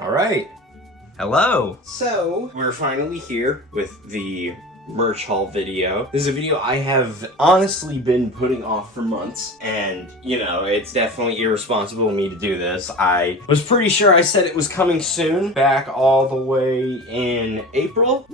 All right. Hello. So, we're finally here with the merch haul video. This is a video I have honestly been putting off for months, and you know, it's definitely irresponsible of me to do this. I was pretty sure I said it was coming soon, back all the way in April.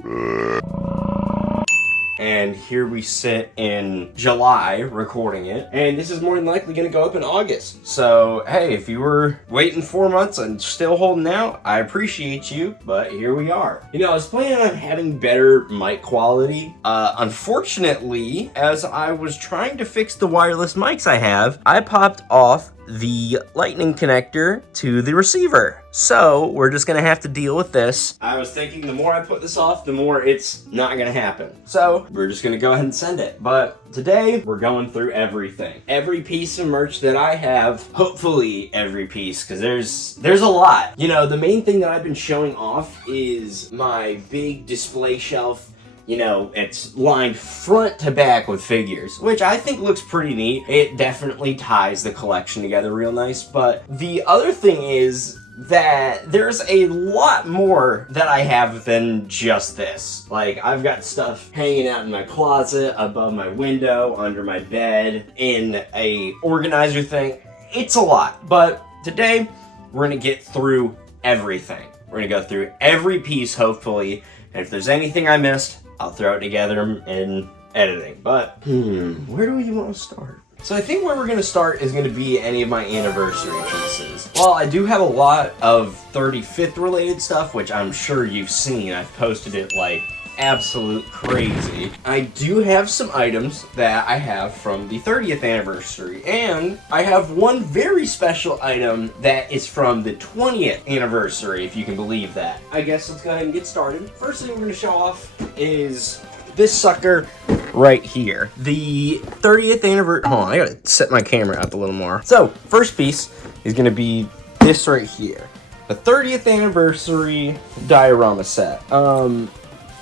And here we sit in July recording it, and this is more than likely going to go up in August. So, hey, if you were waiting 4 months and still holding out, I appreciate you, but here we are. You know, I was planning on having better mic quality. Unfortunately, as I was trying to fix the wireless mics I have, I popped off the lightning connector to the receiver. So we're just gonna have to deal with this. I was thinking the more I put this off, the more it's not gonna happen. So we're just gonna go ahead and send it. But today we're going through everything. Every piece of merch that I have, hopefully every piece, because there's a lot. You know, the main thing that I've been showing off is my big display shelf. You know, it's lined front to back with figures, which I think looks pretty neat. It definitely ties the collection together real nice. But the other thing is that there's a lot more that I have than just this. Like, I've got stuff hanging out in my closet, above my window, under my bed, in a organizer thing. It's a lot. But today, we're gonna get through everything. We're gonna go through every piece, hopefully. And if there's anything I missed, I'll throw it together in editing. But, where do we want to start? So I think where we're going to start is going to be any of my anniversary pieces. Well, I do have a lot of 35th related stuff, which I'm sure you've seen. I've posted it like absolute crazy. I do have some items that I have from the 30th anniversary, and I have one very special item that is from the 20th anniversary, if you can believe that. I guess let's go ahead and get started. First thing we're going to show off is this sucker right here. The 30th anniversary. Hold on, I gotta set my camera up a little more. So, first piece is going to be this right here. The 30th anniversary diorama set.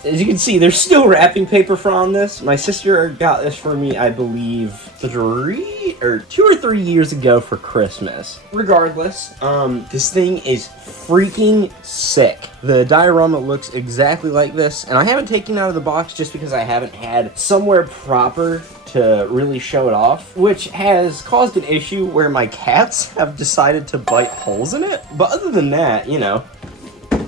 As you can see, there's still wrapping paper on this. My sister got this for me, I believe, 2 or 3 years ago for Christmas. Regardless, this thing is freaking sick. The diorama looks exactly like this, and I haven't taken it out of the box just because I haven't had somewhere proper to really show it off, which has caused an issue where my cats have decided to bite holes in it. But other than that, you know,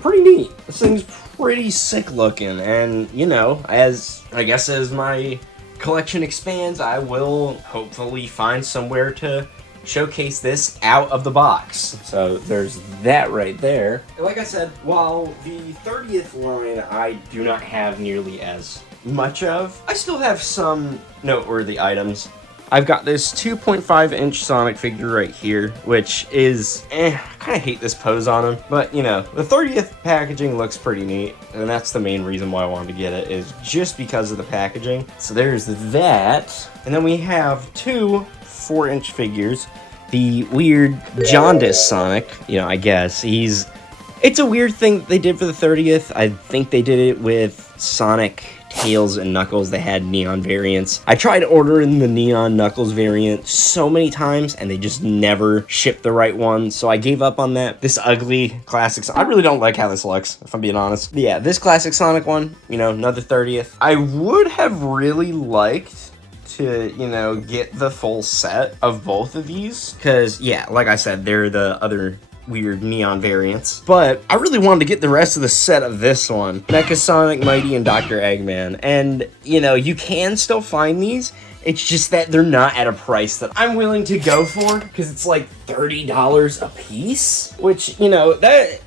pretty neat. This thing's pretty sick looking, and you know, as my collection expands, I will hopefully find somewhere to showcase this out of the box. So there's that right there. Like I said, while the 30th line I do not have nearly as much of, I still have some noteworthy items. I've got this 2.5-inch Sonic figure right here, which is, I kind of hate this pose on him, but you know, the 30th packaging looks pretty neat, and that's the main reason why I wanted to get it, is just because of the packaging. So there's that, and then we have two 4-inch figures. The weird jaundice Sonic, you know, I guess, it's a weird thing that they did for the 30th. I think they did it with Sonic, Tails, and Knuckles. They had neon variants. I tried ordering the neon Knuckles variant so many times, and they just never shipped the right one, so I gave up on that. This ugly classic, I really don't like how this looks, if I'm being honest. But yeah, this classic Sonic one, you know, another 30th. I would have really liked to, you know, get the full set of both of these, because yeah, like I said, they're the other weird neon variants, but I really wanted to get the rest of the set of this one, Mecha Sonic, Mighty, and Dr. Eggman. And you know, you can still find these, it's just that they're not at a price that I'm willing to go for, because it's like $30 a piece, which, you know, that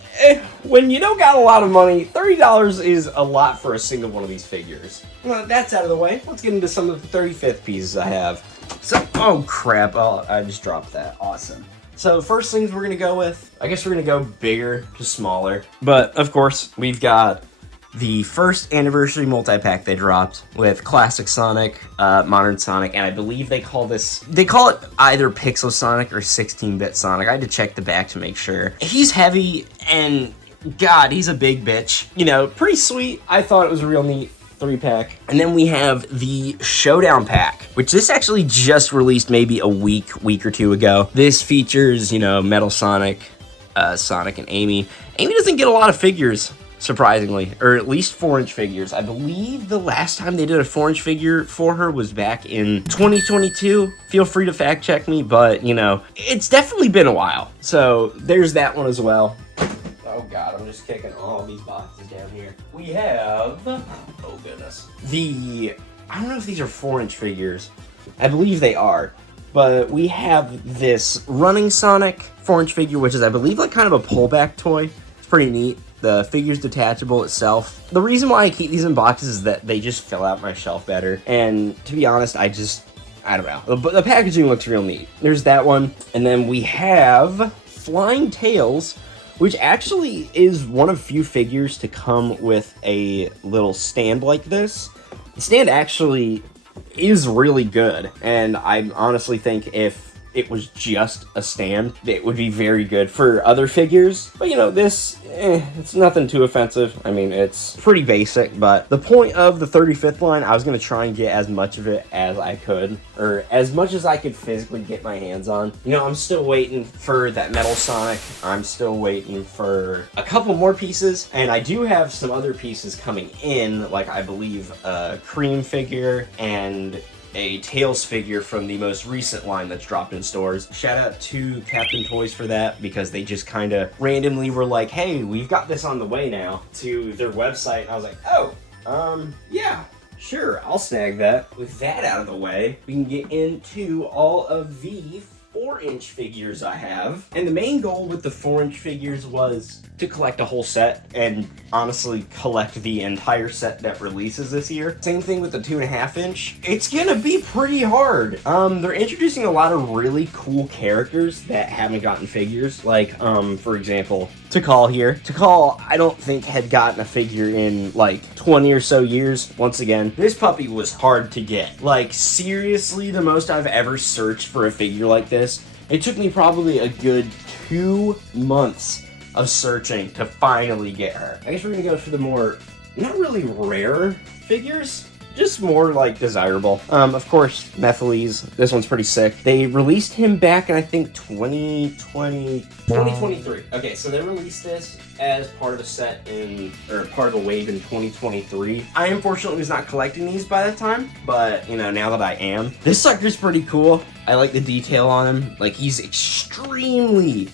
when you don't got a lot of money, $30 is a lot for a single one of these figures. Well, that's out of the way. Let's get into some of the 35th pieces I have. So, oh crap, I just dropped that. Awesome. So first things we're going to go with, I guess we're going to go bigger to smaller. But of course, we've got the first anniversary multi-pack they dropped with Classic Sonic, Modern Sonic, and I believe they call it either Pixel Sonic or 16-bit Sonic. I had to check the back to make sure. He's heavy, and God, he's a big bitch. You know, pretty sweet. I thought it was a real neat 3-pack. And then we have the Showdown Pack, which this actually just released maybe a week or two ago. This features, you know, Metal Sonic, Sonic and Amy. Amy doesn't get a lot of figures, surprisingly, or at least 4-inch figures. I believe the last time they did a 4-inch figure for her was back in 2022. Feel free to fact check me, but you know, it's definitely been a while. So there's that one as well. Oh god, I'm just kicking all these boxes down here. We have, oh goodness, I don't know if these are 4-inch figures. I believe they are. But we have this running Sonic 4-inch figure, which is, I believe, like kind of a pullback toy. It's pretty neat. The figure's detachable itself. The reason why I keep these in boxes is that they just fill out my shelf better. And to be honest, I don't know. But the packaging looks real neat. There's that one. And then we have Flying Tails, which actually is one of few figures to come with a little stand like this. The stand actually is really good, and I honestly think if it was just a stand, it would be very good for other figures. But you know, this, it's nothing too offensive. I mean, it's pretty basic, but the point of the 35th line, I was going to try and get as much of it as I could, or as much as I could physically get my hands on. You know, I'm still waiting for that Metal Sonic. I'm still waiting for a couple more pieces, and I do have some other pieces coming in, like I believe a Cream figure and a Tails figure from the most recent line that's dropped in stores. Shout out to Captain Toys for that, because they just kind of randomly were like, hey, we've got this on the way now, to their website. And I was like, oh, yeah, sure, I'll snag that. With that out of the way, we can get into all of the 4-inch figures I have. And the main goal with the 4-inch figures was to collect a whole set, and honestly collect the entire set that releases this year. Same thing with the 2.5-inch. It's gonna be pretty hard. They're introducing a lot of really cool characters that haven't gotten figures. Like, for example, Tikal here. Tikal, I don't think had gotten a figure in like 20 or so years. Once again, this puppy was hard to get. Like, seriously, the most I've ever searched for a figure like this, it took me probably a good 2 months of searching to finally get her. I guess we're gonna go for the more, not really rare figures, just more like desirable. Of course, Miscellaneous. This one's pretty sick. They released him back in, I think, 2023. Okay, so they released this as part of a set or part of a wave in 2023. I unfortunately was not collecting these by the time, but you know, now that I am, this sucker's pretty cool. I like the detail on him. Like, he's extremely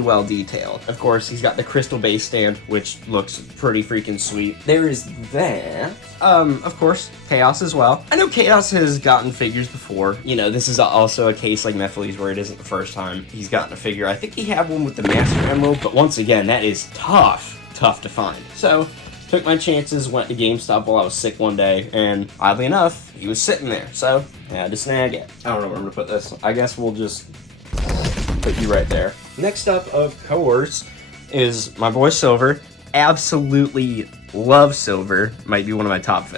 well detailed. Of course, he's got the crystal base stand, which looks pretty freaking sweet. There is that. Of course, Chaos as well. I know Chaos has gotten figures before. You know, this is also a case like Miscellaneous where it isn't the first time he's gotten a figure. I think he had one with the Master Emerald, but once again, that is tough to find. So, took my chances, went to GameStop while I was sick one day, and oddly enough, he was sitting there, so I had to snag it. I don't know where I'm gonna put this. I guess we'll just put you right there. Next up, of course, is my boy Silver. Absolutely love Silver. Might be one of my top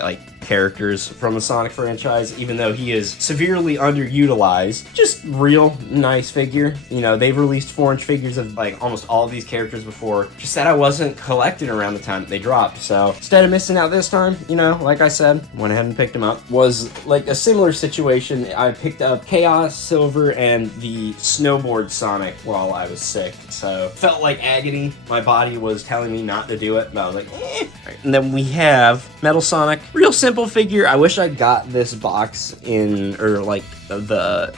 characters from the Sonic franchise, even though he is severely underutilized. Just real nice figure. You know, they've released 4-inch figures of like almost all of these characters before, just that I wasn't collecting around the time they dropped. So instead of missing out this time, you know, like I said, went ahead and picked him up. Was like a similar situation. I picked up Chaos, Silver, and the Snowboard Sonic while I was sick. So felt like agony. My body was telling me not to do it, but I was like, eh. Right. And then we have Metal Sonic. Real simple figure. I wish I got this box in, or like the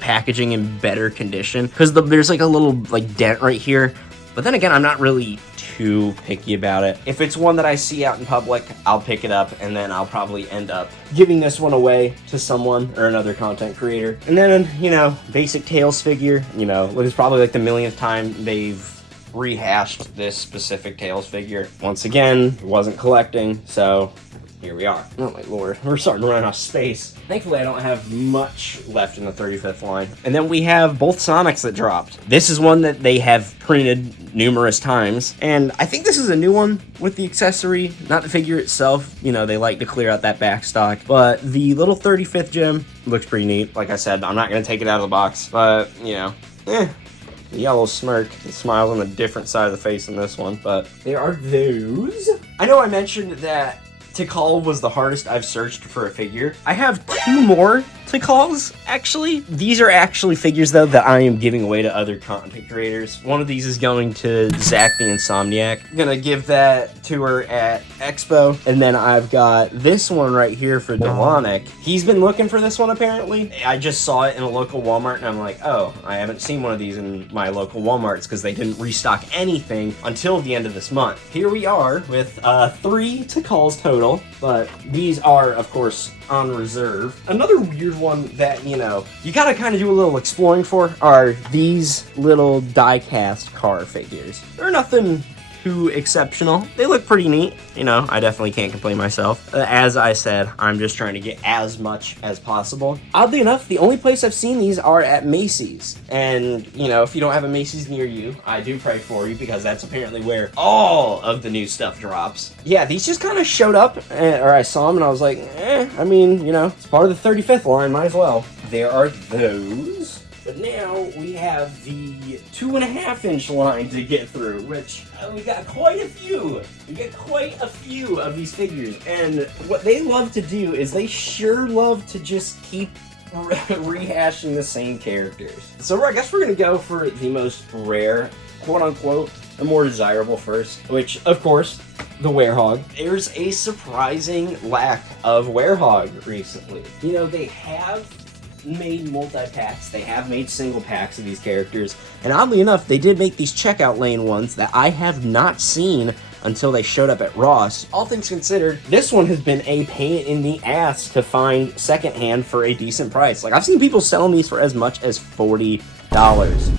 packaging in better condition, because there's like a little like dent right here. But then again, I'm not really too picky about it. If it's one that I see out in public, I'll pick it up, and then I'll probably end up giving this one away to someone or another content creator. And then, you know, basic Tails figure. You know, it was probably like the millionth time they've rehashed this specific Tails figure. Once again, wasn't collecting, so here we are. Oh my lord, we're starting to run out of space. Thankfully, I don't have much left in the 35th line. And then we have both Sonics that dropped. This is one that they have printed numerous times, and I think this is a new one with the accessory, not the figure itself. You know, they like to clear out that back stock, but the little 35th gem looks pretty neat. Like I said, I'm not gonna take it out of the box, but you know, the yellow smirk. It smiles on a different side of the face in this one, but there are those. I know I mentioned that Tikal was the hardest I've searched for a figure. I have 2 more calls, actually. These are actually figures, though, that I am giving away to other content creators. One of these is going to Zach the Insomniac. I'm gonna give that to her at Expo. And then I've got this one right here for Demonic. He's been looking for this one, apparently. I just saw it in a local Walmart, and I'm like, oh, I haven't seen one of these in my local Walmarts because they didn't restock anything until the end of this month. Here we are with 3 calls total, but these are, of course, on reserve. Another weird one that, you know, you gotta kind of do a little exploring for are these little die-cast car figures. They're nothing too exceptional. They look pretty neat. You know, I definitely can't complain myself. As I said, I'm just trying to get as much as possible. Oddly enough, the only place I've seen these are at Macy's. And, you know, if you don't have a Macy's near you, I do pray for you because that's apparently where all of the new stuff drops. Yeah, these just kind of showed up, or I saw them and I was like, I mean, you know, it's part of the 35th line, might as well. There are those. But now we have the 2.5-inch line to get through, which we got quite a few. We got quite a few of these figures. And what they love to do is they sure love to just keep rehashing the same characters. So I guess we're going to go for the most rare, quote-unquote, and more desirable first, which, of course, the Werehog. There's a surprising lack of Werehog recently. You know, they have made multi-packs, they have made single packs of these characters, and oddly enough, they did make these checkout lane ones that I have not seen until they showed up at Ross. All things considered, this one has been a pain in the ass to find secondhand for a decent price. Like, I've seen people selling these for as much as $40.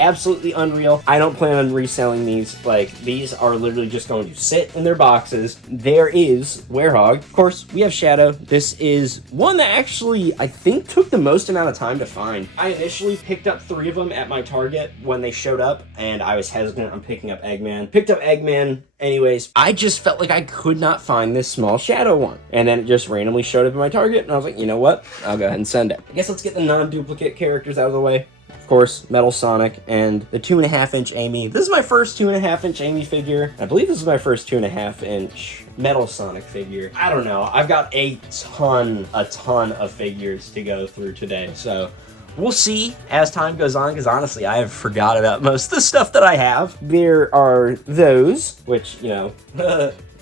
Absolutely unreal. I don't plan on reselling these. Like, these are literally just going to sit in their boxes. There is Werehog. Of course, we have Shadow. This is one that actually, I think, took the most amount of time to find. I initially picked up 3 of them at my Target when they showed up, and I was hesitant on picking up Eggman. Picked up Eggman anyways. I just felt like I could not find this small Shadow one. And then it just randomly showed up at my Target, and I was like, you know what? I'll go ahead and send it. I guess let's get the non-duplicate characters out of the way. Of course, Metal Sonic and the 2.5-inch Amy. This is my first 2.5-inch Amy figure. I believe this is my first 2.5-inch Metal Sonic figure. I don't know. I've got a ton of figures to go through today. So we'll see as time goes on, because honestly, I have forgot about most of the stuff that I have. There are those, which, you know,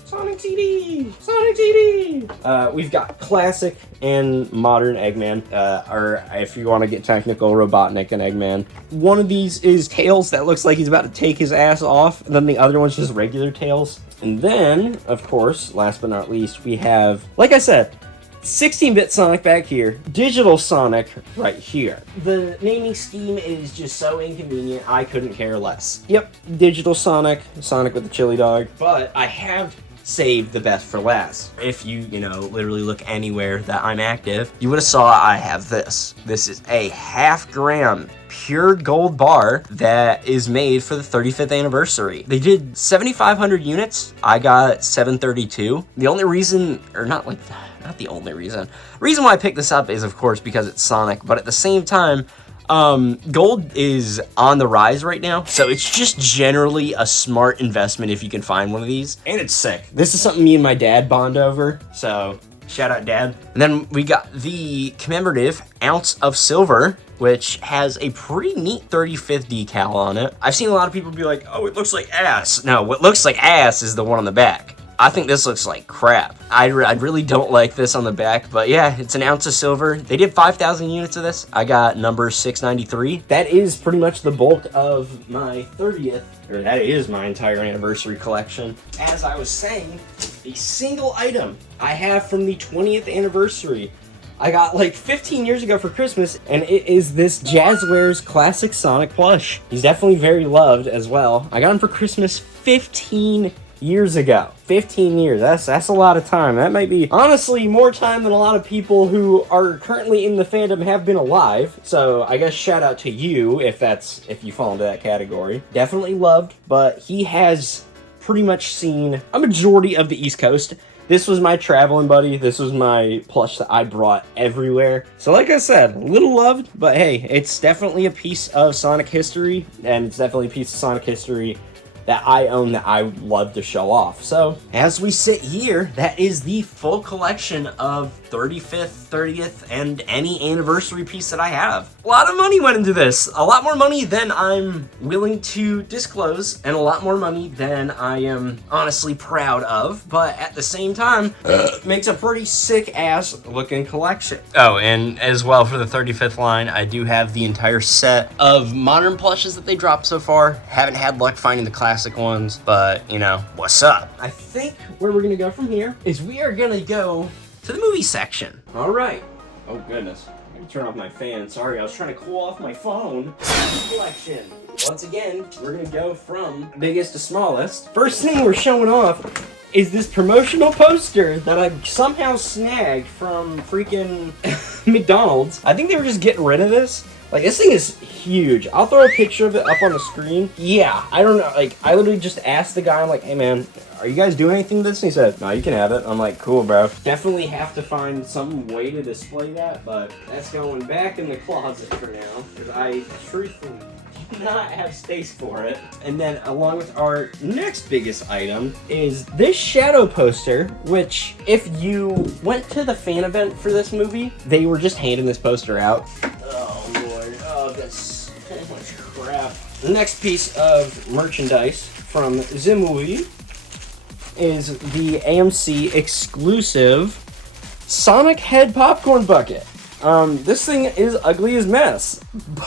Sonic TD! Sonic TD! We've got classic and modern Eggman, or if you want to get technical, Robotnik and Eggman. One of these is Tails that looks like he's about to take his ass off, and then the other one's just regular Tails. And then, of course, last but not least, we have, like I said, 16-bit Sonic back here, digital Sonic right here. The naming scheme is just so inconvenient, I couldn't care less. Yep, digital Sonic, Sonic with the chili dog. But I have saved the best for last. If you know, literally look anywhere that I'm active, you would have saw I have this. This is a 0.5 gram pure gold bar that is made for the 35th anniversary. They did 7,500 units. I got 732. The only reason, or not the only reason. Reason why I picked this up is, of course, because it's Sonic, but at the same time, gold is on the rise right now, so it's just generally a smart investment if you can find one of these. And it's sick. This is something me and my dad bond over, so shout out, Dad. And then we got the commemorative ounce of silver, which has a pretty neat 35th decal on it. I've seen a lot of people be like, oh, it looks like ass. No, what looks like ass is the one on the back. I think this looks like crap. I really don't like this on the back, but yeah, it's an ounce of silver. They did 5,000 units of this. I got number 693. That is pretty much the bulk of my 30th, or that is my entire anniversary collection. As I was saying, the single item I have from the 20th anniversary, I got like 15 years ago for Christmas, and it is this Jazzwares classic Sonic plush. He's definitely very loved as well. I got him for Christmas 15 years ago. 15 years, that's a lot of time. That might be, honestly, more time than a lot of people who are currently in the fandom have been alive. So I guess shout out to you if you fall into that category. Definitely loved, but he has pretty much seen a majority of the East Coast. This was my traveling buddy. This was my plush that I brought everywhere. So like I said, a little loved, but hey, it's definitely a piece of Sonic history, and it's definitely a piece of Sonic history that I own that I would love to show off. So as we sit here, that is the full collection of 35th, 30th, and any anniversary piece that I have. A lot of money went into this. A lot more money than I'm willing to disclose, and a lot more money than I am honestly proud of, but at the same time, makes a pretty sick ass looking collection. Oh, and as well for the 35th line, I do have the entire set of modern plushes that they dropped so far. Haven't had luck finding the classic ones, but you know, what's up? I think where we're gonna go from here is we are gonna go to the movie section. All right. Oh goodness. Let me turn off my fan. Sorry, I was trying to cool off my phone. Collection. Once again, we're gonna go from biggest to smallest. First thing we're showing off is this promotional poster that I somehow snagged from freaking McDonald's. I think they were just getting rid of this. Like, this thing is huge. I'll throw a picture of it up on the screen. Yeah, I don't know. Like, I literally just asked the guy, I'm like, hey man, are you guys doing anything with this? And he said, no, you can have it. I'm like, cool, bro. Definitely have to find some way to display that, but that's going back in the closet for now, because I truthfully do not have space for it. And then along with our next biggest item is this shadow poster, which if you went to the fan event for this movie, they were just handing this poster out. Oh Lord, oh that's so much crap. The next piece of merchandise from the movie is the AMC exclusive Sonic Head Popcorn Bucket. This thing is ugly as mess,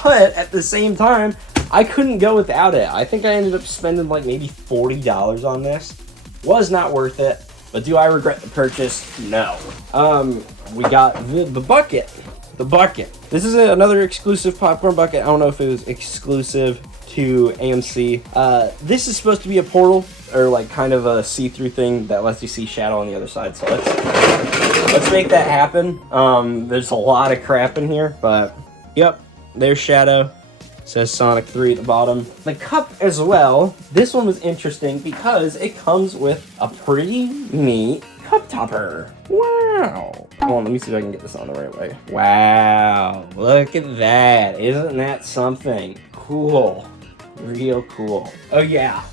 but at the same time, I couldn't go without it. I think I ended up spending like maybe $40 on this. Was not worth it, but do I regret the purchase? No. We got the bucket. The bucket. This is another exclusive popcorn bucket. I don't know if it was exclusive to AMC. This is supposed to be a portal, or like kind of a see-through thing that lets you see Shadow on the other side. So let's make that happen. There's a lot of crap in here, but yep, there's Shadow. It says Sonic 3 at the bottom. The cup as well. This one was interesting because it comes with a pretty neat cup topper. Wow. Hold on, let me see if I can get this on the right way. Wow, look at that. Isn't that something? Cool. Real cool. Oh yeah.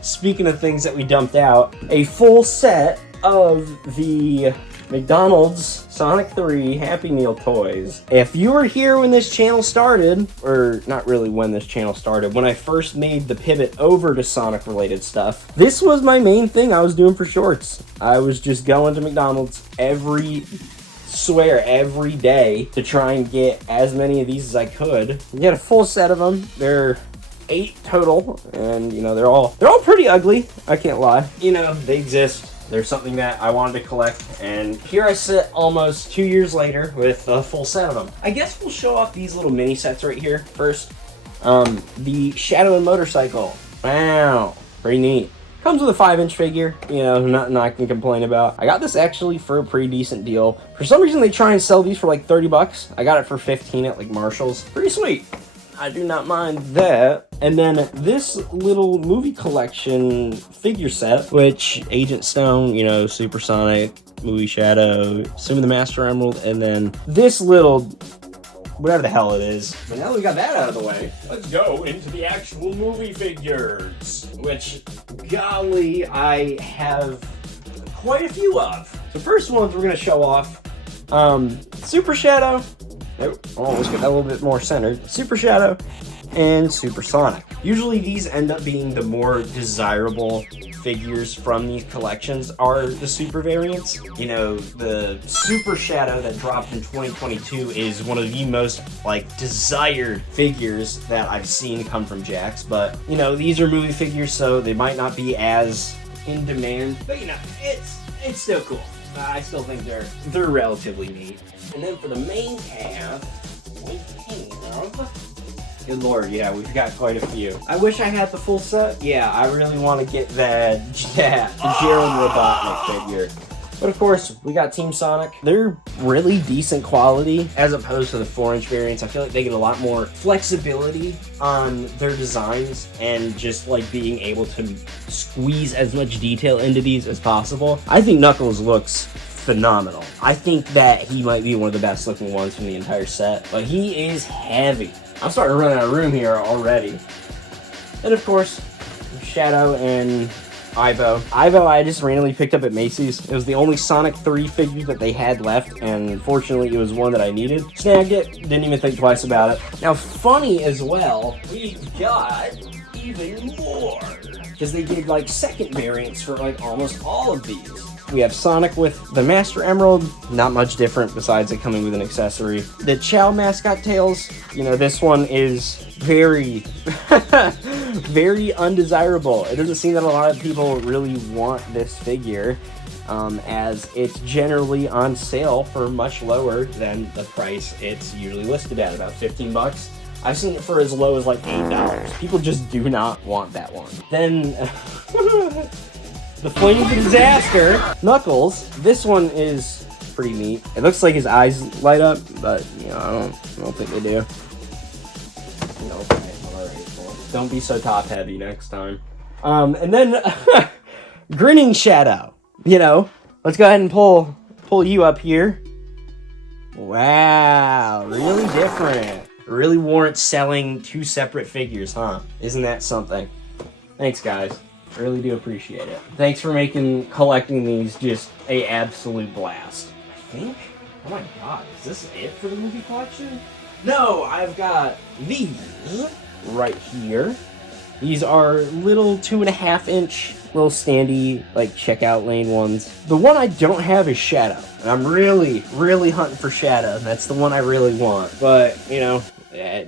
Speaking of things that we dumped out, a full set of the McDonald's Sonic 3 Happy Meal toys. If you were here when this channel started, or not really when this channel started, when I first made the pivot over to Sonic related stuff, this was my main thing I was doing for shorts. I was just going to McDonald's every day to try and get as many of these as I could. We had a full set of them. They're 8 total, and you know, they're all pretty ugly, I can't lie. You know, they exist. They're something that I wanted to collect, and here I sit almost 2 years later with a full set of them. I guess we'll show off these little mini sets right here first. The Shadow and Motorcycle. Wow, pretty neat. Comes with a 5-inch figure, you know, nothing I can complain about. I got this actually for a pretty decent deal. For some reason, they try and sell these for like 30 bucks. I got it for 15 at like Marshall's. Pretty sweet. I do not mind that. And then this little movie collection figure set, which Agent Stone, you know, Supersonic, Movie Shadow, Sumi the Master Emerald, and then this little, whatever the hell it is. But now that we got that out of the way, let's go into the actual movie figures, which, golly, I have quite a few of. The first ones we're going to show off, Super Shadow. Oh, let's get that a little bit more centered. Super Shadow and Supersonic. Usually these end up being the more desirable figures from these collections are the super variants. You know, the Super Shadow that dropped in 2022 is one of the most like desired figures that I've seen come from Jakks, but you know, these are movie figures, so they might not be as in demand, but you know, it's still cool. I still think they're relatively neat. And then for the main cast, good lord, yeah, we've got quite a few. I wish I had the full set. Yeah, I really want to get that Jaron Robotnik figure. But of course, we got Team Sonic. They're really decent quality as opposed to the 4-inch variants. I feel like they get a lot more flexibility on their designs and just like being able to squeeze as much detail into these as possible. I think Knuckles looks phenomenal. I think that he might be one of the best looking ones from the entire set, but he is heavy. I'm starting to run out of room here already. And of course, Shadow and Ivo. Ivo I just randomly picked up at Macy's. It was the only Sonic 3 figure that they had left, and fortunately it was one that I needed. Snagged it, didn't even think twice about it. Now, funny as well, we got even more, because they did like second variants for like almost all of these. We have Sonic with the Master Emerald, not much different besides it coming with an accessory. The Chow mascot tails, you know, this one is very, very undesirable. It doesn't seem that a lot of people really want this figure, as it's generally on sale for much lower than the price it's usually listed at, about 15 bucks. I've seen it for as low as like $8. People just do not want that one. Then, the Flaming Disaster Knuckles. This one is pretty neat. It looks like his eyes light up, but you know, I don't think they do. Okay, alright, well, don't be so top heavy next time. And then Grinning Shadow. You know, let's go ahead and pull you up here. Wow, really different. Really warrants selling two separate figures, huh? Isn't that something? Thanks, guys. I really do appreciate it. Thanks for making collecting these just a absolute blast. I think, oh my god, is this it for the movie collection? No, I've got these right here. These are little 2.5-inch little standy, like checkout lane ones. The one I don't have is Shadow, and I'm really, really hunting for Shadow. That's the one I really want, but you know,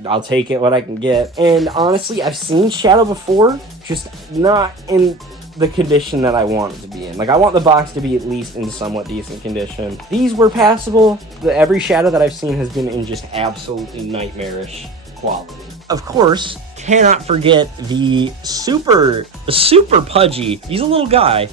I'll take it what I can get. And honestly, I've seen Shadow before, just not in the condition that I want it to be in. Like, I want the box to be at least in somewhat decent condition. These were passable. Every Shadow that I've seen has been in just absolutely nightmarish quality. Of course, cannot forget the super pudgy, he's a little guy,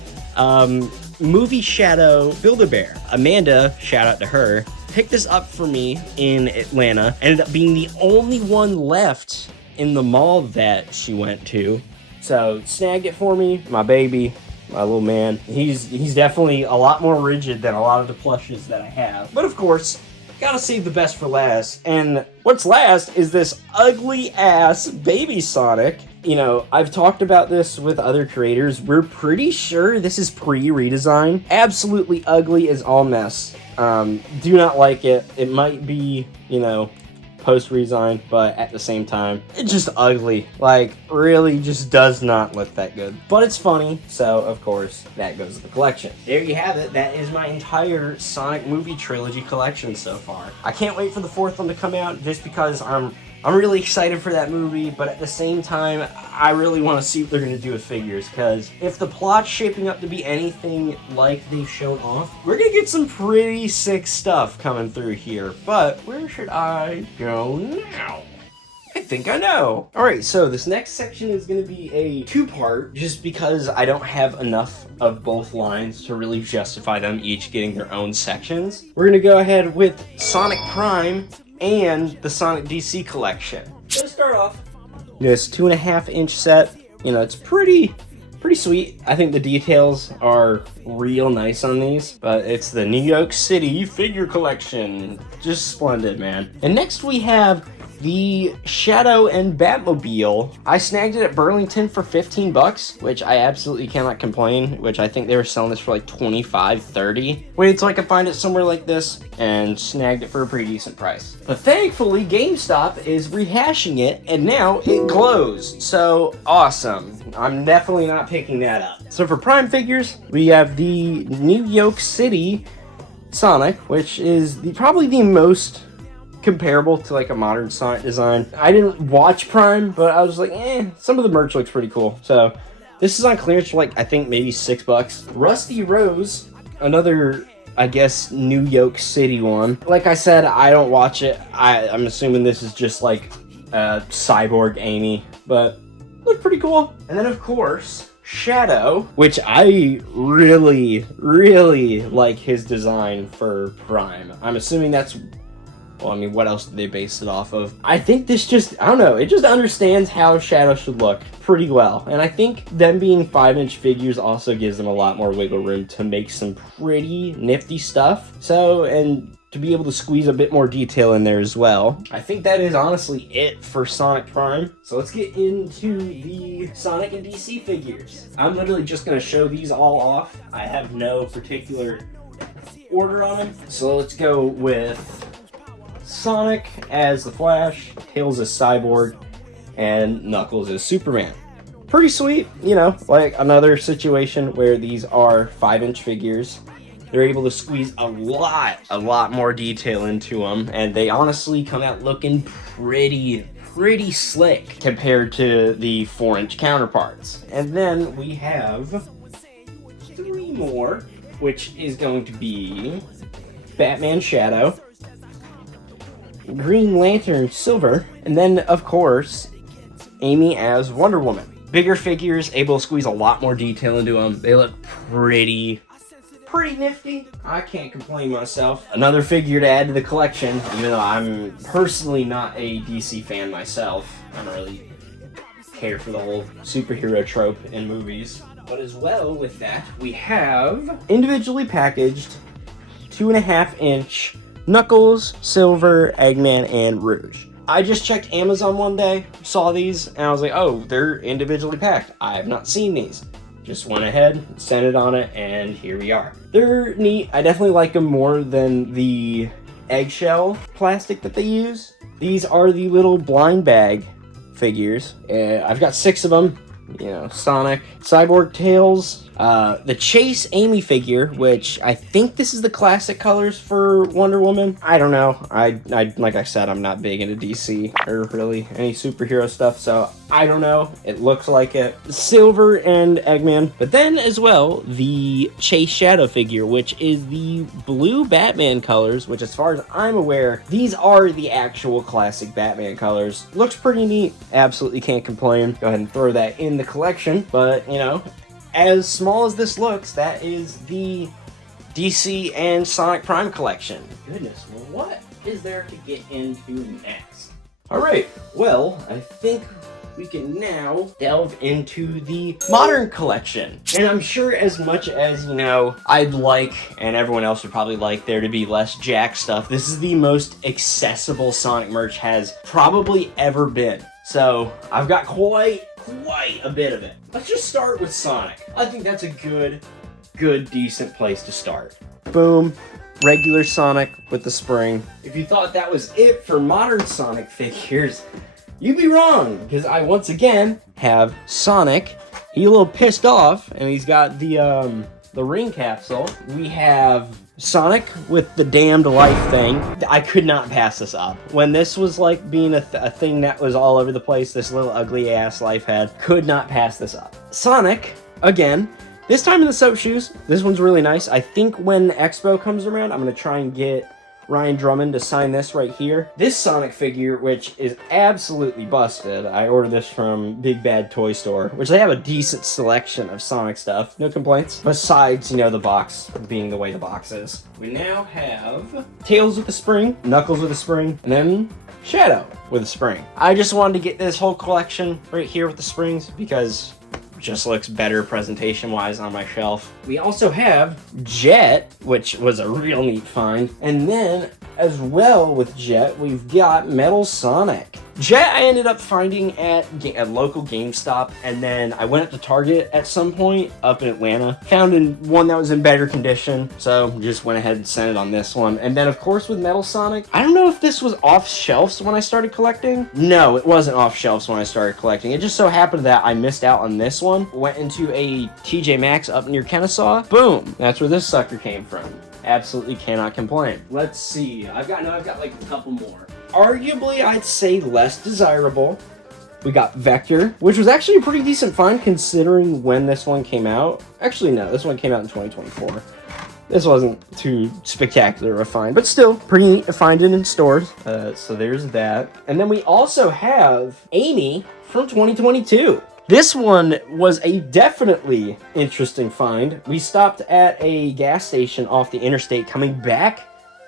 movie Shadow Build-A-Bear. Amanda, shout out to her, picked this up for me in Atlanta. Ended up being the only one left in the mall that she went to. So snagged it for me, my baby, my little man. He's definitely a lot more rigid than a lot of the plushes that I have. But of course, gotta save the best for last. And what's last is this ugly ass baby Sonic. You know, I've talked about this with other creators. We're pretty sure this is pre-redesign. Absolutely ugly as all mess. Do not like it. It might be, you know, post-redesign, but at the same time, it's just ugly. Like, really just does not look that good. But it's funny, so of course, that goes to the collection. There you have it. That is my entire Sonic movie trilogy collection so far. I can't wait for the fourth one to come out, just because I'm really excited for that movie, but at the same time, I really want to see what they're going to do with figures, because if the plot's shaping up to be anything like they've shown off, we're going to get some pretty sick stuff coming through here. But where should I go now? I think I know. Alright, so this next section is going to be a two-part, just because I don't have enough of both lines to really justify them each getting their own sections. We're going to go ahead with Sonic Prime and the Sonic DC collection. So to start off, this 2.5-inch set, you know, it's pretty sweet. I think the details are real nice on these, but it's the New York City figure collection. Just splendid, man. And next we have the Shadow and Batmobile. I snagged it at Burlington for 15 bucks, which I absolutely cannot complain, which I think they were selling this for like 25, 30. Waited till I could find it somewhere like this and snagged it for a pretty decent price. But thankfully, GameStop is rehashing it and now it glows. So awesome. I'm definitely not picking that up. So for Prime figures, we have the New York City Sonic, which is probably the most comparable to like a modern Sonic design. I didn't watch Prime, but I was like, some of the merch looks pretty cool. So this is on clearance for like, I think maybe $6. Rusty Rose, another, I guess, New York City one. Like I said, I don't watch it. I'm assuming this is just like Cyborg Amy, but look pretty cool. And then of course, Shadow, which I really, really like his design for Prime. I'm assuming that's, well, I mean, what else did they base it off of? I think this just, I don't know, it just understands how Shadow should look pretty well. And I think them being 5-inch figures also gives them a lot more wiggle room to make some pretty nifty stuff. So, and to be able to squeeze a bit more detail in there as well. I think that is honestly it for Sonic Prime. So let's get into the the Sonic and DC figures. I'm literally just going to show these all off. I have no particular order on them. So let's go with Sonic as the Flash, Tails as Cyborg, and Knuckles as Superman. Pretty sweet, you know, like another situation where these are 5-inch figures. They're able to squeeze a lot more detail into them, and they honestly come out looking pretty slick compared to the 4-inch counterparts. And then we have 3 more, which is going to be Batman Shadow, Green Lantern Silver, and then of course Amy as Wonder Woman. Bigger figures, able to squeeze a lot more detail into them. They look pretty nifty. I can't complain myself. Another figure to add to the collection, even though I'm personally not a DC fan myself. I don't really care for the whole superhero trope in movies. But as well with that, we have individually packaged 2.5-inch Knuckles, Silver, Eggman, and Rouge. I just checked Amazon one day, saw these, and I was like, oh, they're individually packed. I have not seen these. Just went ahead, sent it on it, and here we are. They're neat. I definitely like them more than the eggshell plastic that they use. These are the little blind bag figures. I've got 6 of them. You know, Sonic, Cyborg, Tails, the Chase Amy figure, which I think this is the classic colors for Wonder Woman. I don't know. I like I said, I'm not big into DC or really any superhero stuff, so I don't know. It looks like it. Silver and Eggman, but then as well the Chase Shadow figure, which is the blue Batman colors, which as far as I'm aware, these are the actual classic Batman colors. Looks pretty neat. Absolutely can't complain. Go ahead and throw that in the collection, but you know, as small as this looks, that is the DC and Sonic Prime collection. Goodness, well, what is there to get into next? Alright, well, I think we can now delve into the modern collection. And I'm sure as much as, you know, I'd like, and everyone else would probably like, there to be less Jakks stuff, this is the most accessible Sonic merch has probably ever been. So, I've got quite a bit of it. Let's just start with Sonic. I think that's a good, decent place to start. Boom. Regular Sonic with the spring. If you thought that was it for modern Sonic figures, you'd be wrong, because I once again have Sonic. He's a little pissed off, and he's got the ring capsule. We have Sonic with the damned life thing. I could not pass this up. When this was like being a thing that was all over the place, this little ugly ass life head, could not pass this up. Sonic, again, this time in the soap shoes. This one's really nice. I think when Expo comes around, I'm gonna try and get Ryan Drummond to sign this right here. This Sonic figure, which is absolutely busted. I ordered this from Big Bad Toy Store, which they have a decent selection of Sonic stuff. No complaints. Besides, you know, the box being the way the box is. We now have Tails with a spring, Knuckles with a spring, and then Shadow with a spring. I just wanted to get this whole collection right here with the springs because just looks better presentation-wise on my shelf. We also have Jet, which was a real neat find. And then, as well with Jet, we've got Metal Sonic. Jet I ended up finding at a local GameStop, and then I went up to Target at some point up in Atlanta. Found one that was in better condition, so just went ahead and sent it on this one. And then, of course, with Metal Sonic, I don't know if this was off shelves when I started collecting. No, it wasn't off shelves when I started collecting. It just so happened that I missed out on this one. Went into a TJ Maxx up near Kennesaw. Boom! That's where this sucker came from. Absolutely cannot complain. Let's see. I've got like a couple more. Arguably, I'd say less desirable. We got Vector, which was actually a pretty decent find considering when this one came out. Actually, no, this one came out in 2024. This wasn't too spectacular of a find, but still pretty neat to find it in stores. So there's that. And then we also have Amy from 2022. This one was a definitely interesting find. We stopped at a gas station off the interstate coming back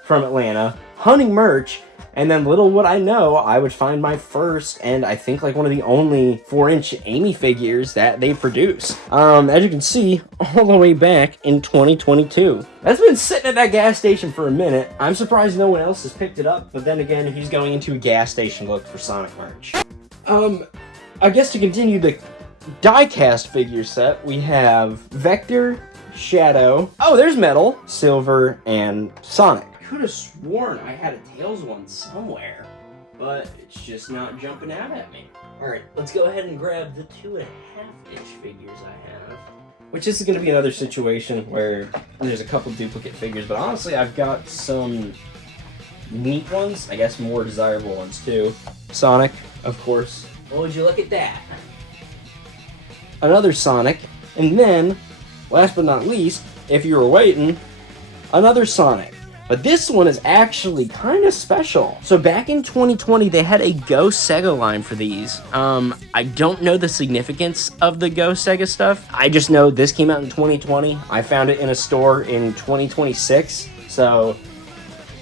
from Atlanta, hunting merch, and then little would I know, I would find my first, and I think like one of the only 4-inch Amy figures that they produce. As you can see, all the way back in 2022. That's been sitting at that gas station for a minute. I'm surprised no one else has picked it up, but then again, who's going into a gas station look for Sonic merch? I guess to continue the die-cast figure set, we have Vector, Shadow, oh, there's Metal, Silver, and Sonic. I could have sworn I had a Tails one somewhere, but it's just not jumping out at me. Alright, let's go ahead and grab the 2.5-inch figures I have. Which is going to be another situation where there's a couple duplicate figures, but honestly, I've got some neat ones, I guess more desirable ones too. Sonic, of course. Oh, would you look at that? Another Sonic, and then, last but not least, if you were waiting, another Sonic. But this one is actually kind of special. So back in 2020, they had a Go Sega line for these. I don't know the significance of the Go Sega stuff. I just know this came out in 2020. I found it in a store in 2026. So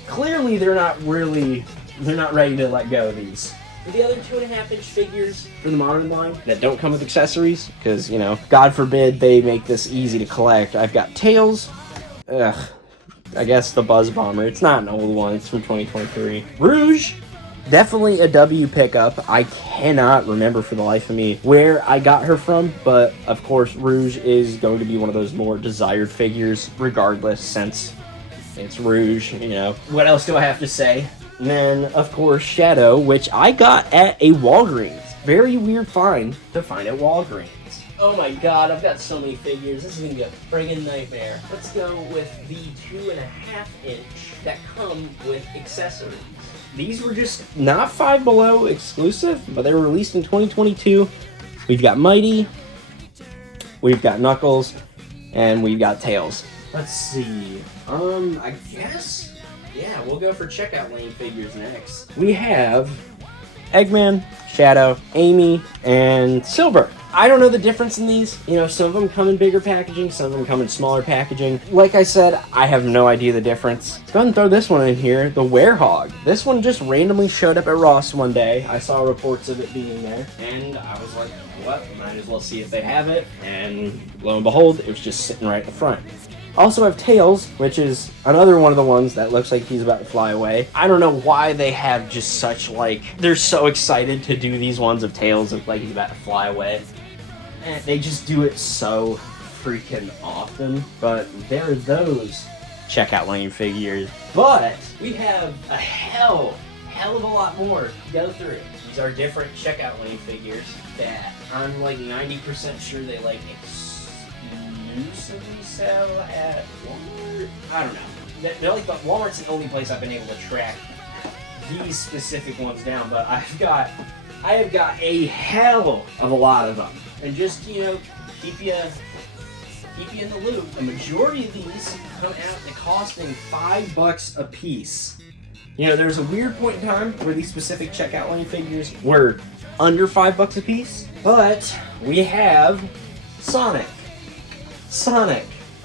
clearly they're not ready to let go of these. For the other 2.5-inch figures for the modern line that don't come with accessories, because, you know, God forbid they make this easy to collect, I've got Tails. I guess the Buzz Bomber. It's not an old one. It's from 2023. Rouge, definitely a W pickup. I cannot remember for the life of me where I got her from, but of course Rouge is going to be one of those more desired figures regardless, since it's Rouge, you know. What else do I have to say? And then, of course, Shadow, which I got at a Walgreens. Very weird find to find at Walgreens. Oh my god, I've got so many figures. This is gonna be a friggin' nightmare. Let's go with the 2.5-inch that come with accessories. These were just not Five Below exclusive, but they were released in 2022. We've got Mighty, we've got Knuckles, and we've got Tails. Let's see. I guess, yeah, we'll go for checkout lane figures next. We have Eggman, Shadow, Amy, and Silver. I don't know the difference in these. You know, some of them come in bigger packaging, some of them come in smaller packaging. Like I said, I have no idea the difference. Let's go ahead and throw this one in here, the Werehog. This one just randomly showed up at Ross one day. I saw reports of it being there, and I was like, what? Might as well see if they have it. And lo and behold, it was just sitting right at the front. Also have Tails, which is another one of the ones that looks like he's about to fly away. I don't know why they have just such, like, they're so excited to do these ones of Tails of like he's about to fly away. And they just do it so freaking often. But there are those checkout lane figures. But we have a hell of a lot more to go through. These are different checkout lane figures that I'm like 90% sure they like exclusively sell at Walmart. I don't know. They're like, Walmart's the only place I've been able to track these specific ones down. But I have got a hell of a lot of them. And just, you know, keep you in the loop. The majority of these come out costing $5 a piece. You know, there's a weird point in time where these specific checkout lane figures were under $5 a piece. But we have Sonic,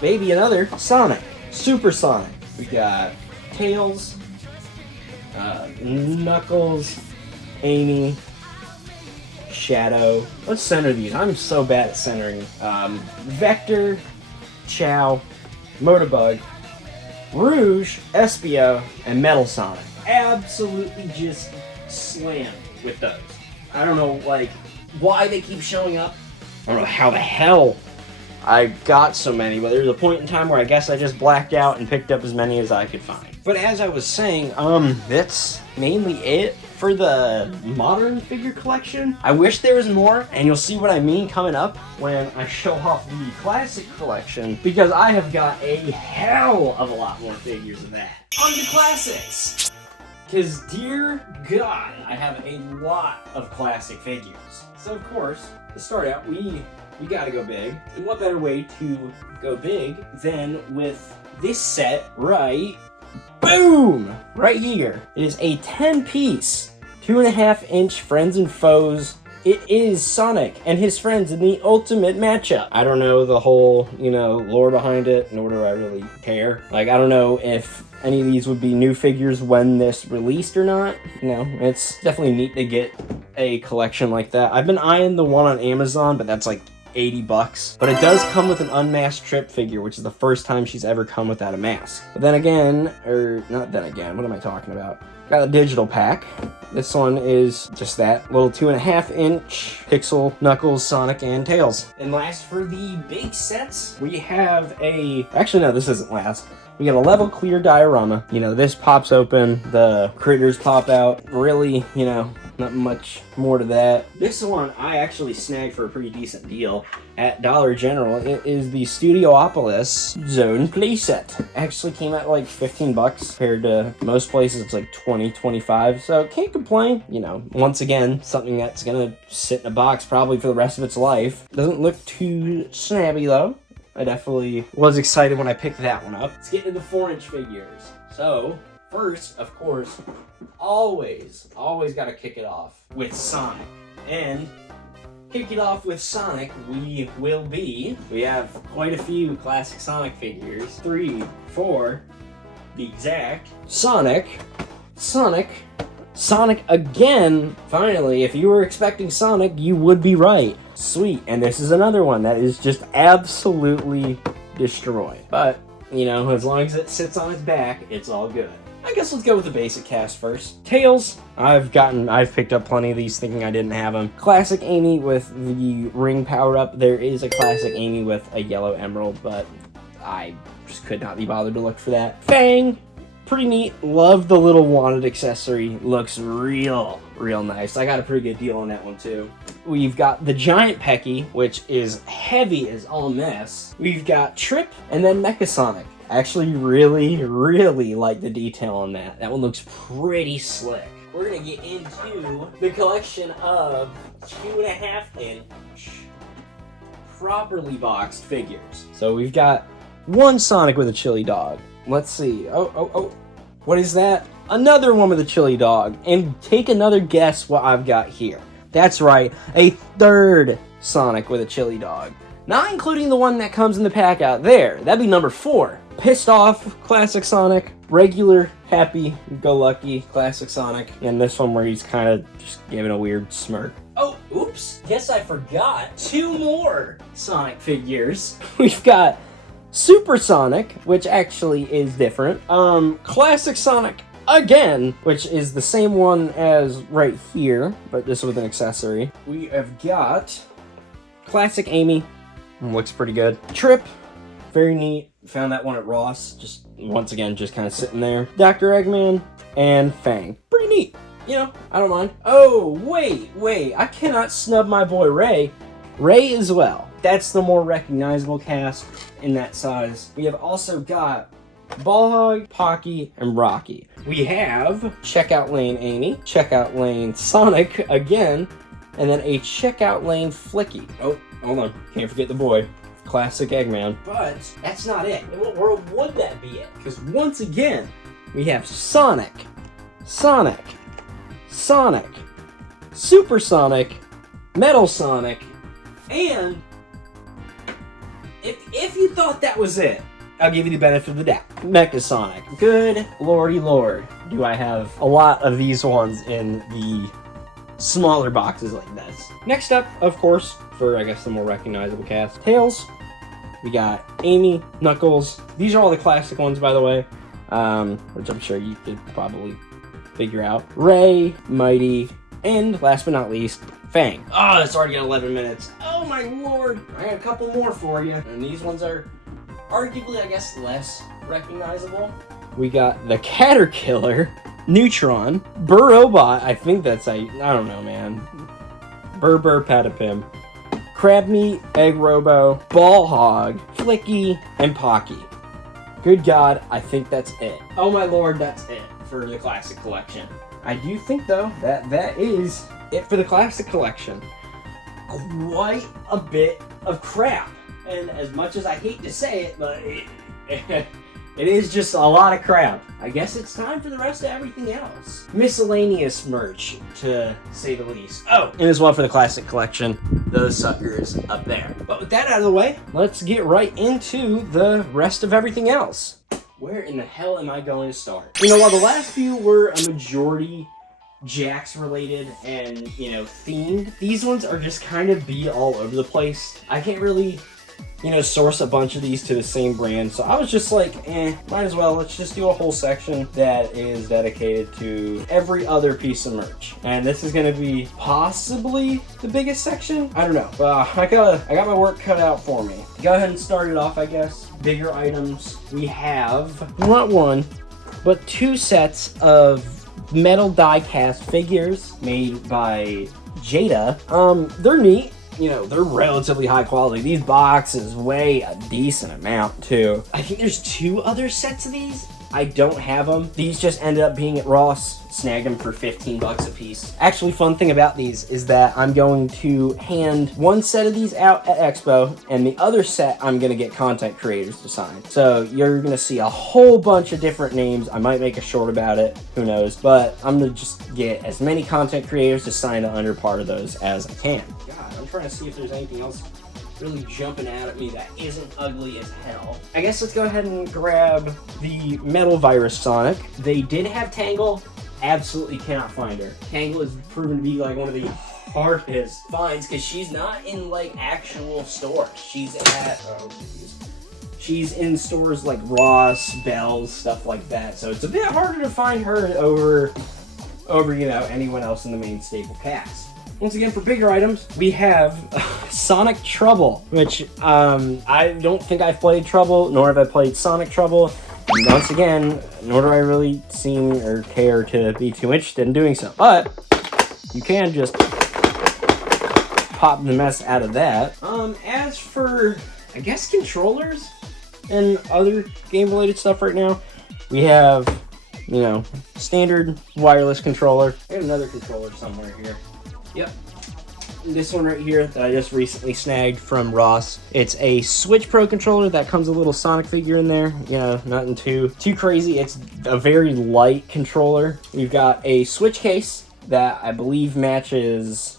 maybe another Sonic, Super Sonic. We got Tails, Knuckles, Amy, Shadow. Let's center these. I'm so bad at centering. Vector, Chow, Motorbug, Rouge, Espio, and Metal Sonic. Absolutely just slammed with those. I don't know, like, why they keep showing up. I don't know how the hell I got so many, but there's a point in time where I guess I just blacked out and picked up as many as I could find. But as I was saying, that's mainly it for the modern figure collection. I wish there was more, and you'll see what I mean coming up when I show off the classic collection, because I have got a hell of a lot more figures of that. On to classics! Because, dear God, I have a lot of classic figures. So, of course, to start out, we gotta go big. And what better way to go big than with this set right, boom, right here. It is a 10-piece, 2.5-inch Friends and Foes. It is Sonic and his friends in the ultimate matchup. I don't know the whole, you know, lore behind it, nor do I really care. Like, I don't know if any of these would be new figures when this released or not. You know, it's definitely neat to get a collection like that. I've been eyeing the one on Amazon, but that's like 80 bucks. But it does come with an unmasked Trip figure, which is the first time she's ever come without a mask. But then again, or not then again, what am I talking about? Got a digital pack. This one is just that little 2.5-inch pixel Knuckles, Sonic, and Tails. And last for the big sets, we have actually no, this isn't last. We got a level clear diorama. You know, this pops open, the critters pop out. Really, you know, not much more to that. This one I actually snagged for a pretty decent deal at Dollar General. It is the Studiopolis Zone playset. Actually came out like 15 bucks compared to most places it's like 20, 25. So can't complain. You know, once again, something that's gonna sit in a box probably for the rest of its life. Doesn't look too snabby though. I definitely was excited when I picked that one up. Let's get into the 4-inch figures. So, first, of course, always gotta kick it off with Sonic. And kick it off with Sonic, we have quite a few classic Sonic figures. 3, 4, the exact. Sonic again. Finally, if you were expecting Sonic, you would be right. Sweet. And this is another one that is just absolutely destroyed. But, you know, as long as it sits on its back, it's all good. I guess let's go with the basic cast first. Tails, I've picked up plenty of these thinking I didn't have them. Classic Amy with the ring power up. There is a classic Amy with a yellow emerald, but I just could not be bothered to look for that. Fang, pretty neat. Love the little wanted accessory. Looks real nice. I got a pretty good deal on that one too. We've got the Giant Pecky, which is heavy as all mess. We've got Trip and then Mecha Sonic. I actually really like the detail on that. That one looks pretty slick. We're gonna get into the collection of 2.5-inch properly boxed figures. So we've got one Sonic with a chili dog. Let's see. Oh. What is that? Another one with a chili dog. And take another guess what I've got here. That's right, a third Sonic with a chili dog. Not including the one that comes in the pack out there. That'd be number 4. Pissed off, classic Sonic. Regular, happy-go-lucky, classic Sonic. And this one where he's kind of just giving a weird smirk. Oh, oops. Guess I forgot 2 more Sonic figures. We've got Super Sonic, which actually is different. Classic Sonic again, which is the same one as right here, but this with an accessory. We have got Classic Amy. Looks pretty good. Trip, very neat. Found that one at Ross. Just, once again, just kind of sitting there. Dr. Eggman and Fang. Pretty neat. You know, I don't mind. Oh, wait. I cannot snub my boy Ray. Ray as well. That's the more recognizable cast in that size. We have also got Ball Hog, Pocky, and Rocky. We have Checkout Lane Amy, Checkout Lane Sonic again, and then a Checkout Lane Flicky. Oh, hold on. Can't forget the boy. Classic Eggman. But that's not it. In what world would that be it? Because once again, we have Sonic, Super Sonic, Metal Sonic, and if you thought that was it, I'll give you the benefit of the doubt. Mecha Sonic. Good lordy lord. Do I have a lot of these ones in the smaller boxes like this. Next up, of course, for I guess the more recognizable cast, Tails. We got Amy, Knuckles. These are all the classic ones, by the way, which I'm sure you could probably figure out. Ray, Mighty, and last but not least, Fang. Oh, it's already got 11 minutes. Oh my lord. I got a couple more for you. And these ones are arguably, I guess, less recognizable. We got the Caterkiller, Neutron, Burrobot, I think that's I don't know, man. Burr Patapim, Crab Meat, Egg Robo, Ball Hog, Flicky, and Pocky. Good God, I think that's it. Oh my lord, that's it for the classic collection. I do think, though, that is it for the classic collection. Quite a bit of crap. And as much as I hate to say it, but it is just a lot of crap. I guess it's time for the rest of everything else. Miscellaneous merch, to say the least. Oh, and as well for the classic collection, those suckers up there. But with that out of the way, let's get right into the rest of everything else. Where in the hell am I going to start? You know, while the last few were a majority Jakks related and, you know, themed. These ones are just kind of be all over the place. I can't really, you know, source a bunch of these to the same brand. So I was just like, might as well. Let's just do a whole section that is dedicated to every other piece of merch. And this is going to be possibly the biggest section. I don't know. I got my work cut out for me. Go ahead and start it off, I guess. Bigger items. We have not one, but 2 sets of metal die-cast figures made by Jada. They're neat. You know, they're relatively high quality. These boxes weigh a decent amount too. I think there's 2 other sets of these. I don't have them. These just ended up being at Ross. Snagged them for 15 bucks a piece. Actually, fun thing about these is that I'm going to hand 1 set of these out at Expo, and the other set I'm gonna get content creators to sign. So you're gonna see a whole bunch of different names. I might make a short about it, who knows? But I'm gonna just get as many content creators to sign the under part of those as I can. God, I'm trying to see if there's anything else really jumping out at me that isn't ugly as hell. I guess let's go ahead and grab the Metal Virus Sonic. They did have Tangle. Absolutely cannot find her. Tangle is proven to be like one of the hardest finds because she's not in like actual stores. She's in stores like Ross, Bell's, stuff like that. So it's a bit harder to find her over you know, anyone else in the main staple cast. Once again, for bigger items, we have Sonic Trouble, which I don't think I've played Trouble, nor have I played Sonic Trouble. Once again, nor do I really seem or care to be too interested in doing so. But you can just pop the mess out of that. As for, I guess, controllers and other game-related stuff right now, we have, you know, standard wireless controller. I have another controller somewhere here. Yep. This one right here that I just recently snagged from Ross. It's a Switch Pro controller that comes with a little Sonic figure in there. You know, nothing too crazy. It's a very light controller. We've got a Switch case that I believe matches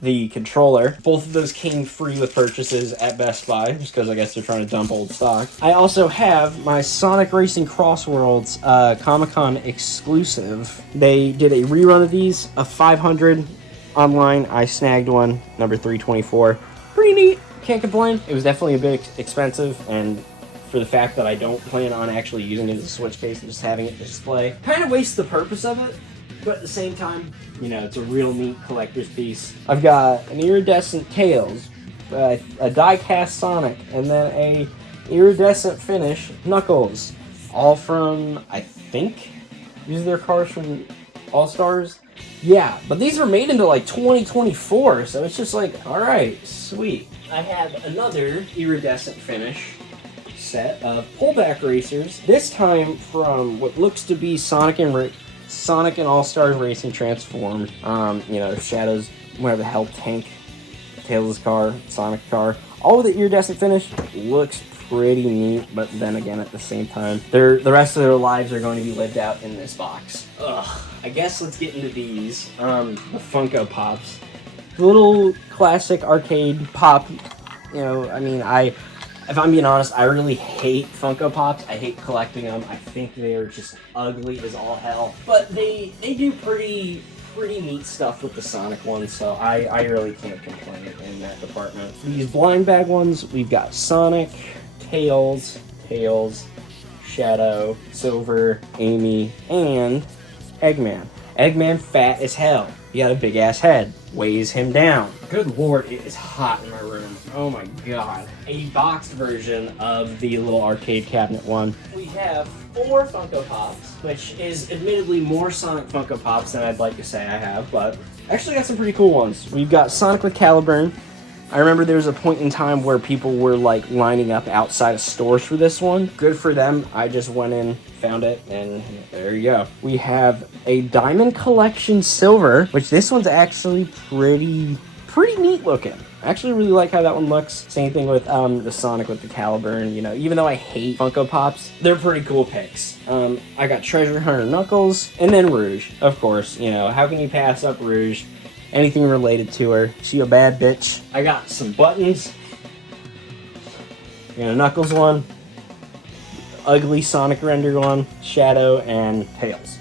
the controller. Both of those came free with purchases at Best Buy, just because I guess they're trying to dump old stock. I also have my Sonic Racing Crossworlds Comic-Con exclusive. They did a rerun of these, a 500 online. I snagged one, number 324. Pretty neat, can't complain. It was definitely a bit expensive, and for the fact that I don't plan on actually using it as a Switch case and just having it display, kind of wastes the purpose of it, but at the same time, you know, it's a real neat collector's piece. I've got an iridescent Tails, a die-cast Sonic, and then a iridescent finish Knuckles, all from, I think, these are their cars from All-Stars. Yeah, but these are made into like 2024, so it's just like, alright, sweet. I have another iridescent finish set of pullback racers, this time from what looks to be Sonic and All-Stars Racing Transformed. You know, Shadow's, whatever the hell, tank, Tails' car, Sonic car. All with the iridescent finish looks pretty neat, but then again, at the same time, the rest of their lives are going to be lived out in this box. Ugh. I guess let's get into these. The Funko Pops. The little classic arcade pop. You know, I mean, if I'm being honest, I really hate Funko Pops. I hate collecting them. I think they're just ugly as all hell. But they do pretty neat stuff with the Sonic ones, so I really can't complain in that department. These blind bag ones, we've got Sonic, Tails, Shadow, Silver, Amy, and Eggman. Eggman fat as hell. He got a big ass head. Weighs him down. Good lord, it is hot in my room. Oh my god. A boxed version of the little arcade cabinet one. We have 4 Funko Pops, which is admittedly more Sonic Funko Pops than I'd like to say I have, but actually got some pretty cool ones. We've got Sonic with Caliburn. I remember there was a point in time where people were like lining up outside of stores for this one. Good for them. I just went in, found it, and there you go. We have a Diamond Collection Silver, which this one's actually pretty neat looking. I actually really like how that one looks. Same thing with the Sonic with the Caliburn. You know, even though I hate Funko Pops, they're pretty cool picks. I got Treasure Hunter Knuckles, and then Rouge. Of course, you know, how can you pass up Rouge? Anything related to her. She a bad bitch. I got some buttons. And a Knuckles one. Ugly Sonic render one. Shadow and Tails.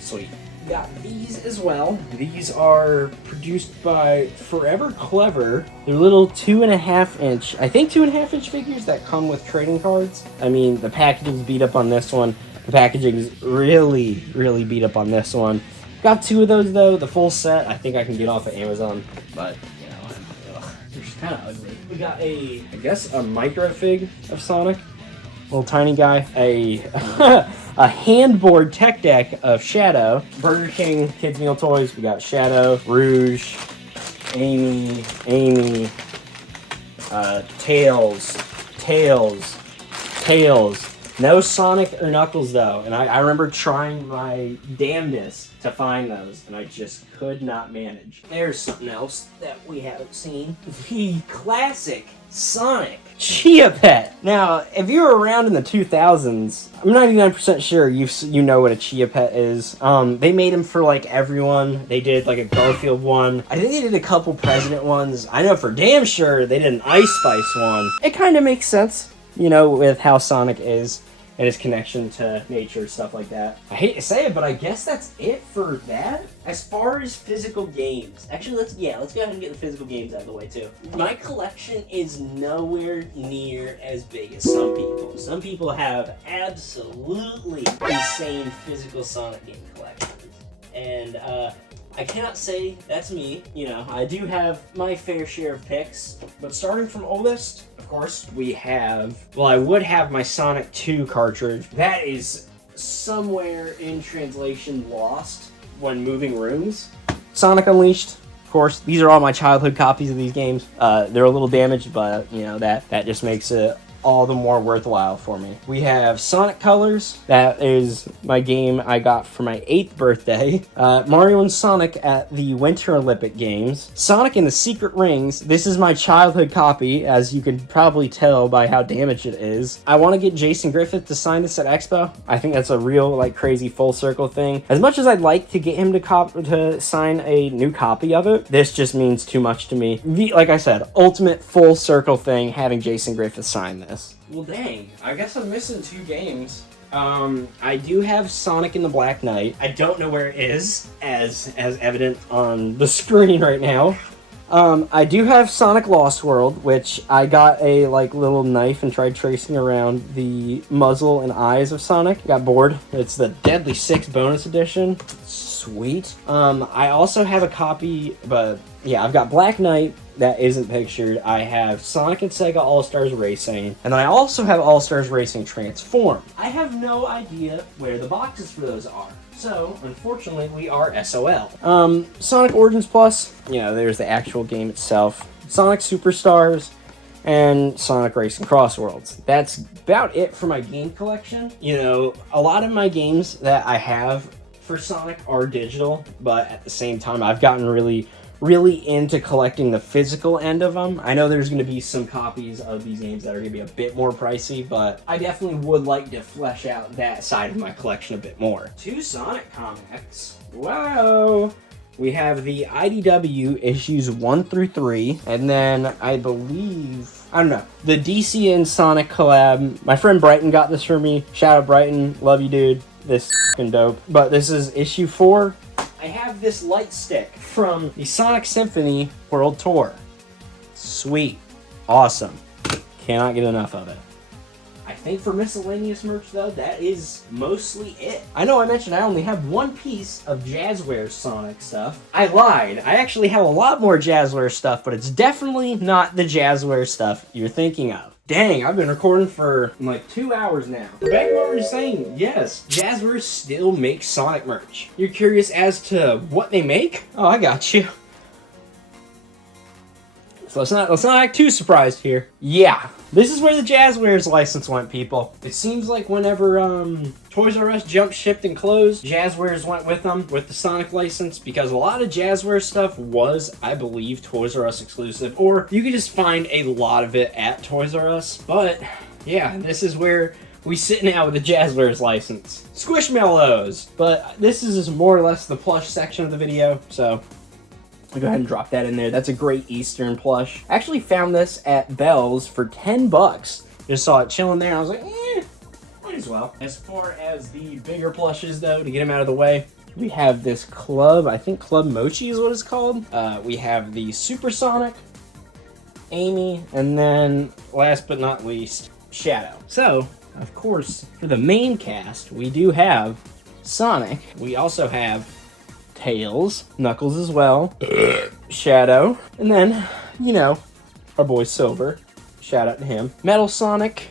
Sweet. Got these as well. These are produced by Forever Clever. They're little 2.5 inch, I think 2.5 inch figures that come with trading cards. I mean, the packaging's beat up on this one. The packaging's really beat up on this one. Got 2 of those though. The full set I think I can get off of Amazon, but you know, they're just kind of ugly. We got I guess a micro fig of Sonic. Little tiny guy, a handboard tech deck of Shadow. Burger King Kids Meal Toys, we got Shadow, Rouge, Amy, Tails. No Sonic or Knuckles though, and I remember trying my damnedest to find those, and I just could not manage. There's something else that we haven't seen. The classic Sonic Chia Pet. Now, if you were around in the 2000s, I'm 99% sure you know what a Chia Pet is. They made them for like everyone. They did like a Garfield one. I think they did a couple President ones. I know for damn sure they did an Ice Spice one. It kind of makes sense, you know, with how Sonic is and his connection to nature, stuff like that. I hate to say it, but I guess that's it for that. As far as physical games, actually, let's go ahead and get the physical games out of the way too. My collection is nowhere near as big as some people. Some people have absolutely insane physical Sonic game collections, and I cannot say that's me. You know, I do have my fair share of picks, but starting from oldest, of course, we have, well, I would have my Sonic 2 cartridge. That is somewhere in translation lost when moving rooms. Sonic Unleashed, of course. These are all my childhood copies of these games. They're a little damaged, but, you know, that just makes it all the more worthwhile for me. We have Sonic Colors. That is my game I got for my 8th birthday. Mario and Sonic at the Winter Olympic Games. Sonic and the Secret Rings. This is my childhood copy, as you can probably tell by how damaged it is. I want to get Jason Griffith to sign this at Expo. I think that's a real, like, crazy full circle thing. As much as I'd like to get him to sign a new copy of it, this just means too much to me. Like I said, ultimate full circle thing, having Jason Griffith sign this. Well, dang. I guess I'm missing 2 games. I do have Sonic and the Black Knight. I don't know where it is, as evident on the screen right now. I do have Sonic Lost World, which I got a little knife and tried tracing around the muzzle and eyes of Sonic. Got bored. It's the Deadly 6 bonus edition. Sweet. I also have a copy, but yeah, I've got Black Knight. That isn't pictured. I have Sonic and Sega All-Stars Racing, and then I also have All-Stars Racing Transform. I have no idea where the boxes for those are, so unfortunately we are SOL. Sonic Origins Plus, you know, there's the actual game itself. Sonic Superstars, and Sonic Racing Cross Worlds. That's about it for my game collection. You know, a lot of my games that I have for Sonic are digital, but at the same time I've gotten really into collecting the physical end of them. I know there's going to be some copies of these games that are going to be a bit more pricey, but I definitely would like to flesh out that side of my collection a bit more. 2 Sonic comics. Wow! We have the IDW issues 1 through 3, and then I believe, I don't know, the DC and Sonic collab. My friend Brighton got this for me. Shout out Brighton, love you dude. This is f***ing dope. But this is issue 4. I have this light stick from the Sonic Symphony World Tour. Sweet. Awesome. Cannot get enough of it. I think for miscellaneous merch, though, that is mostly it. I know I mentioned I only have 1 piece of Jazzware Sonic stuff. I lied. I actually have a lot more Jazzware stuff, but it's definitely not the Jazzware stuff you're thinking of. Dang, I've been recording for like 2 hours now. Back to what we were saying, yes, Jazzware still makes Sonic merch. You're curious as to what they make? Oh, I got you. So let's not act too surprised here. Yeah, this is where the Jazzware's license went, people. It seems like whenever Toys R Us jumped shipped and closed, Jazzware's went with them, with the Sonic license, because a lot of Jazzware stuff was, I believe, Toys R Us exclusive, or you could just find a lot of it at Toys R Us. But yeah, this is where we sit now with the Jazzware's license. Squishmallows! But this is more or less the plush section of the video, so I'll go ahead and drop that in there. That's a Great Eastern plush. I actually found this at Bell's for 10 bucks. Just saw it chilling there, and I was like, might as well. As far as the bigger plushes, though, to get them out of the way, we have this Club, I think Club Mochi is what it's called. We have the Supersonic, Amy, and then last but not least, Shadow. So, of course, for the main cast, we do have Sonic. We also have Tails, Knuckles as well, Shadow, and then, you know, our boy Silver. Shout out to him. Metal Sonic,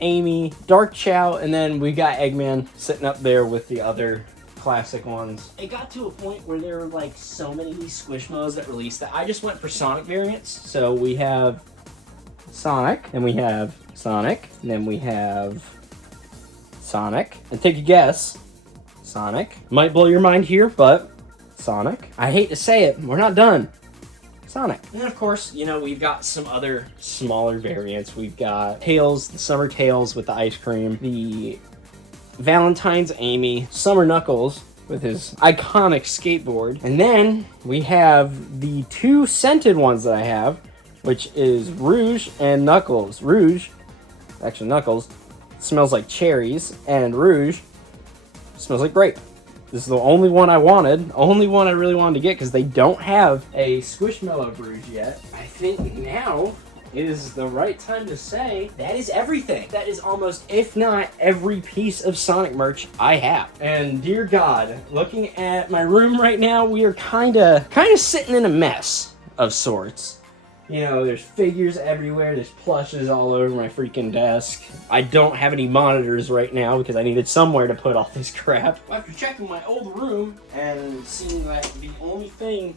Amy, Dark Chow, and then we got Eggman sitting up there with the other classic ones. It got to a point where there were like so many of these Squishmallows that released that I just went for Sonic variants. So we have Sonic, and we have Sonic, and then we have Sonic. And take a guess, Sonic. Might blow your mind here, but Sonic. I hate to say it, we're not done. Sonic. And then, of course, you know, we've got some other smaller variants. We've got Tails, the Summer Tails with the ice cream, the Valentine's Amy, Summer Knuckles with his iconic skateboard, and then we have the two scented ones that I have, which is Rouge and Knuckles. Rouge, actually Knuckles, smells like cherries, and Rouge smells like grape. This is the only one I wanted, only one I really wanted to get, because they don't have a Squishmallow Rouge yet. I think now is the right time to say that is everything. That is almost, if not every piece of Sonic merch I have. And dear God, looking at my room right now, we are kind of sitting in a mess of sorts. You know, there's figures everywhere, there's plushes all over my freaking desk. I don't have any monitors right now because I needed somewhere to put all this crap. After checking my old room and seeing that the only thing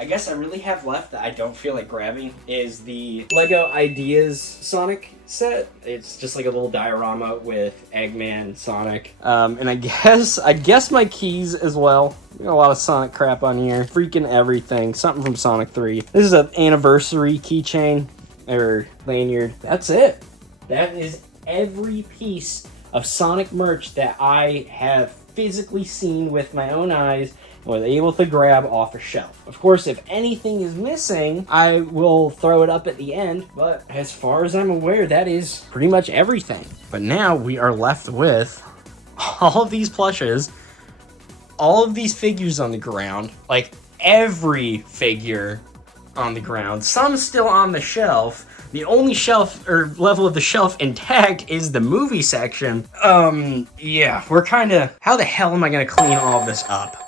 I guess I really have left that I don't feel like grabbing is the Lego Ideas Sonic set. It's just like a little diorama with Eggman, Sonic, and I guess my keys as well. We got a lot of Sonic crap on here. Freaking everything. Something from Sonic 3. This is an anniversary keychain or lanyard. That's it. That is every piece of Sonic merch that I have physically seen with my own eyes, was able to grab off a shelf. Of course, if anything is missing, I will throw it up at the end, but as far as I'm aware, that is pretty much everything. But now we are left with all of these plushes, all of these figures on the ground, like every figure on the ground, some still on the shelf. The only shelf or level of the shelf intact is the movie section. Yeah, we're kind of, how the hell am I gonna clean all of this up?